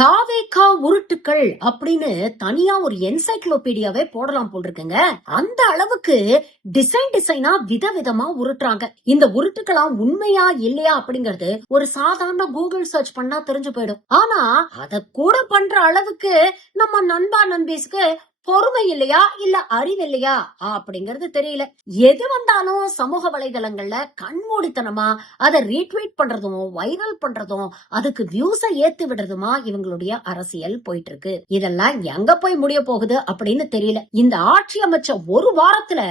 தாவேகா உருட்டுக்கள் அப்படின்னு தனியா ஒரு என்சைக்ளோபீடியாவே போடலாம் போல் இருக்குங்க. அந்த அளவுக்கு டிசைனா விதவிதமா உருட்டுறாங்க. இந்த உருட்டுக்களா உண்மையா இல்லையா அப்படிங்கறது ஒரு சாதாரண கூகுள் சர்ச் பண்ணா தெரிஞ்சு போயிடும். ஆனா அத கூட பண்ற அளவுக்கு நம்ம நண்பா நண்பீஸ்க்கு பொறுமை இல்லையா இல்ல அறிவு இல்லையா அப்படிங்கறது தெரியல. எது வந்தாலும் சமூக வலைதளங்கள்ல கண்மூடித்தனமா அதை ரீட்வீட் பண்றதும் வைரல் பண்றதும் அதுக்கு வியூஸ ஏத்தி விடுறதுமா இவங்களுடைய அரசியல் போயிட்டு இருக்கு. இதெல்லாம் எங்க போய் முடிய போகுது அப்படின்னு தெரியல. இந்த ஆட்சி அமைச்ச ஒரு வாரத்துல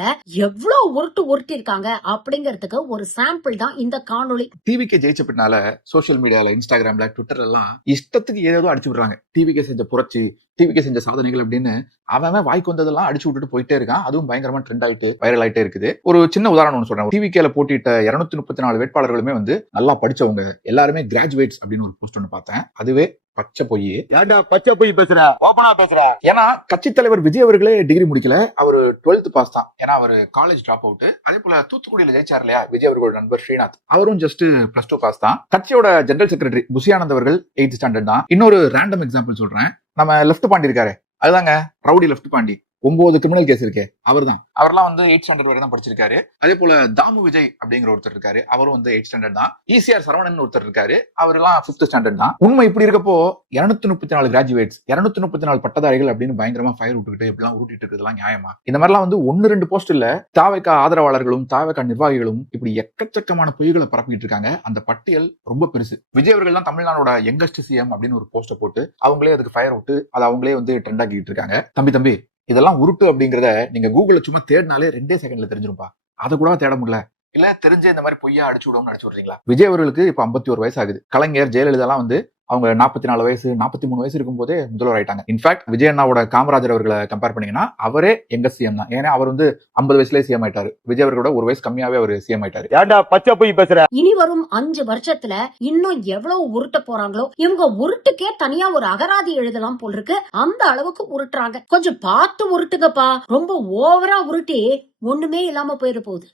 எவ்வளவு உருட்டி இருக்காங்க அப்படிங்கறதுக்கு ஒரு சாம்பிள் தான் இந்த காணொளி. டிவிக்கு ஜெயிச்ச பின்னால சோசியல் மீடியால, இன்ஸ்டாகிராம்ல, ட்விட்டர்ல எல்லாம் இஷ்டத்துக்கு ஏதோ அடிச்சு விடுறாங்க. டிவிக்கு செஞ்ச புரட்சி, டிவிக்கு செஞ்ச சாதனைகள் அப்படின்னு அவன் வாய்க்கு வந்ததெல்லாம் அடிச்சு விட்டுட்டு போயிட்டே இருக்கான். அதுவும் பயங்கரமா ட்ரெண்ட் ஆயிட்டு வைரல் ஆயிட்டே இருக்குது. ஒரு சின்ன உதாரணம் சொல்றேன். டிவிக்கேல போட்டிட்ட 234 வேட்பாளர்களுமே நல்லா படிச்சவங்க, எல்லாருமே கிராஜுவேட்ஸ் அப்படின்னு ஒரு போஸ்ட் ஒன்று பார்த்தேன். அதுவே பச்சை பொய். ஏன்டா பச்சை பொய் பேசுற? ஓபனா பேசுற? ஏன்னா கட்சி தலைவர் விஜய் அவர்களே டிகிரி முடிக்கல, அவரு 12th பாஸ் தான். ஏன்னா அவரு காலேஜ் டிராப் அவுட். அதே போல தூத்துக்குடியில ஜெயிச்சார் இல்லையா விஜய் அவர்களோட நண்பர் ஸ்ரீநாத், அவரும் ஜஸ்ட் +2 பாஸ் தான். கட்சியோட ஜெனரல் செக்ரட்டரி புசியானந்த் அவர்கள் 8th ஸ்டாண்டர்ட் தான். இன்னொரு ரேண்டம் எக்ஸாம்பிள் சொல்றேன். நம்ம லெஃப்ட் பாண்டி இருக்காரு, அதுதாங்க rowdy left Pandi, 9 criminal case இருக்கே அவர் தான். அவர்லாம் 8th ஸ்டாண்டர்ட் வரை தான் படிச்சிருக்காரு. அதே போல தாமு விஜய் அப்படிங்கிற ஒருத்தர் இருக்காரு, அவரும் 8th ஸ்டாண்டர்ட் தான். ஈசிஆர் சரவணன் ஒருத்தர் இருக்காரு, அவரெல்லாம் 5th ஸ்டாண்டர்ட் தான். உண்மை இப்படி இருக்கப்போ 234 கிராஜுவேட்ஸ், 234 பட்டதாரிகள் அப்படின்னு பயங்கரமா ஃபயர் விட்டுக்கிட்டு இப்படிலாம் உருட்டிட்டு இருக்கிறதுலாம் நியாயமா? இந்த மாதிரிலாம் 1-2 போஸ்ட் இல்ல, தாவேகா ஆதரவாளர்களும் தாவேகா நிர்வாகிகளும் இப்படி எக்கச்சக்கமான பொய்களை பரப்பிட்டு இருக்காங்க. அந்த பட்டியல் ரொம்ப பெருசு. விஜய் அவர்கள் தான் தமிழ்நாடோட யங்கஸ்ட் சிஎம் அப்படின்னு ஒரு போஸ்ட போட்டு அவங்களே அதுக்கு ஃபயர் விட்டு அதை அவங்களே ட்ரெண்ட் ஆக்கிட்டு இருக்காங்க. தம்பி இதெல்லாம் உருட்டு அப்படிங்கறத நீங்க கூகுள்ல சும்மா தேடினாலே 2 செகண்ட்ல தெரிஞ்சிருப்பா. அதை கூட தேட முடியல. இல்ல தெரிஞ்ச இந்த மாதிரி பொய்யா அடிச்சு விடுவோம்னு அடிச்சு விடுறீங்களா? விஜய் அவர்களுக்கு இப்ப 51 வயசு ஆகுது. கலைஞர், ஜெயலலிதா எல்லாம் அவங்க 44 வயசு 43 வயசு இருக்கும் போதே முதல்வர் ஆயிட்டாங்க. இன்ஃபேக்ட் விஜய் அண்ணாவோட காமராஜர் அவர்களை கம்பேர் பண்ணீங்கன்னா அவரே எங்க சிஎம் தான். ஏன்னா அவர் 50 வயசுலயே சிஎம் ஆயிட்டாரு. விஜய் அவர்களோட 1 வயசு கம்மியாவே அவர் சிஎம் ஆயிட்டாரு. ஏன்டா பச்சை பொய் பேசுற? இனி வரும் 5 வருஷத்துல இன்னும் எவ்வளவு உருட்ட போறாங்களோ. இவங்க உருட்டுக்கே தனியா ஒரு அகராதி எழுதலாம் போல் இருக்கு. அந்த அளவுக்கு உருட்டுறாங்க. கொஞ்சம் பார்த்து உருட்டுங்கப்பா. ரொம்ப ஓவரா உருட்டி ஒண்ணுமே இல்லாம போயிட போகுது.